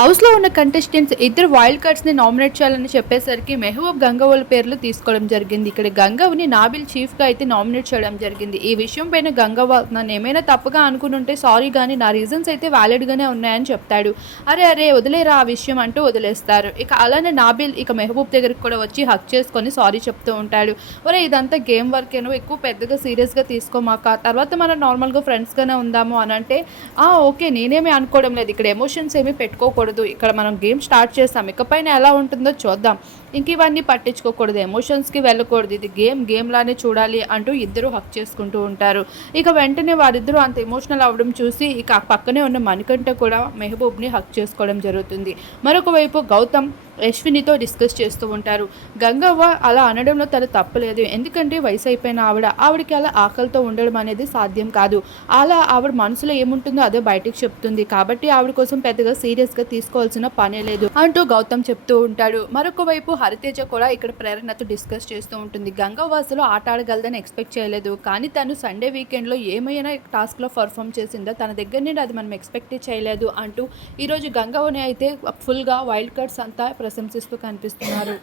హౌస్లో ఉన్న కంటెస్టెంట్స్ ఇద్దరు వైల్డ్ కార్డ్స్ని నామినేట్ చేయాలని చెప్పేసరికి మెహబూబ్ గంగవ్వల పేర్లు తీసుకోవడం జరిగింది. ఇక్కడ గంగవ్ని నాబిల్ చీఫ్గా అయితే నామినేట్ చేయడం జరిగింది. ఈ విషయం పైన గంగవ్వ నన్ను ఏమైనా తప్పుగా అనుకుని ఉంటే సారీ కానీ నా రీజన్స్ అయితే వ్యాలిడ్గానే ఉన్నాయని చెప్తాడు. అరే అరే వదిలేరా ఆ విషయం అంటూ వదిలేస్తారు. ఇక అలానే నాబిల్ ఇక మెహబూబ్ దగ్గరికి కూడా వచ్చి హక్ చేసుకొని సారీ చెప్తూ ఉంటాడు. ఒరే ఇదంతా గేమ్ వర్కేనో? ఎక్కువ పెద్దగా సీరియస్గా తీసుకోమాక తర్వాత మనం నార్మల్గా ఫ్రెండ్స్గానే ఉందాము అని అంటే "ఆ, ఓకే నేనేమి అనుకోవడం లేదు. ఇక్కడ ఎమోషన్స్ ఏమీ పెట్టుకోకూడదు. ఇక్కడ మనం గేమ్ స్టార్ట్ చేస్తాం. ఇకపైన ఎలా ఉంటుందో చూద్దాం. ఇంక ఇవన్నీ పట్టించుకోకూడదు. ఎమోషన్స్కి వెళ్ళకూడదు. ఇది గేమ్ గేమ్ లానే చూడాలి అంటూ ఇద్దరు హక్ చేసుకుంటూ ఉంటారు. ఇక వెంటనే వారిద్దరూ అంత ఎమోషనల్ అవ్వడం చూసి ఇక ఆ పక్కనే ఉన్న మణికంఠ కూడా మెహబూబ్ని హక్ చేసుకోవడం జరుగుతుంది. మరొకవైపు గౌతమ్ యశ్వినితో డిస్కస్ చేస్తూ ఉంటారు. గంగవ్వ అలా అనడంలో తన తప్పలేదు. ఎందుకంటే వయసు అయిపోయిన ఆవిడ ఆవిడకి అలా ఆకలితో ఉండడం అనేది సాధ్యం కాదు. అలా ఆవిడ మనసులో ఏముంటుందో అదే బయటికి చెప్తుంది. కాబట్టి ఆవిడ కోసం పెద్దగా సీరియస్గా తీసుకోవాల్సిన పనే లేదు అంటూ గౌతమ్ చెప్తూ ఉంటాడు. మరొక వైపు హరితేజ కూడా ఇక్కడ ప్రేరణతో డిస్కస్ చేస్తూ ఉంటుంది. గంగవ్వ అసలు ఆట ఆడగలదని ఎక్స్పెక్ట్ చేయలేదు. కానీ తను సండే వీకెండ్లో ఏమైనా టాస్క్లో పర్ఫామ్ చేసిందో? తన దగ్గర నుండి అది మనం ఎక్స్పెక్ట్ చేయలేదు అంటూ ఈరోజు గంగవ్వని అయితే ఫుల్గా వైల్డ్ కార్డ్స్ అంతా ప్రశంసిస్తూ కనిపిస్తున్నారు.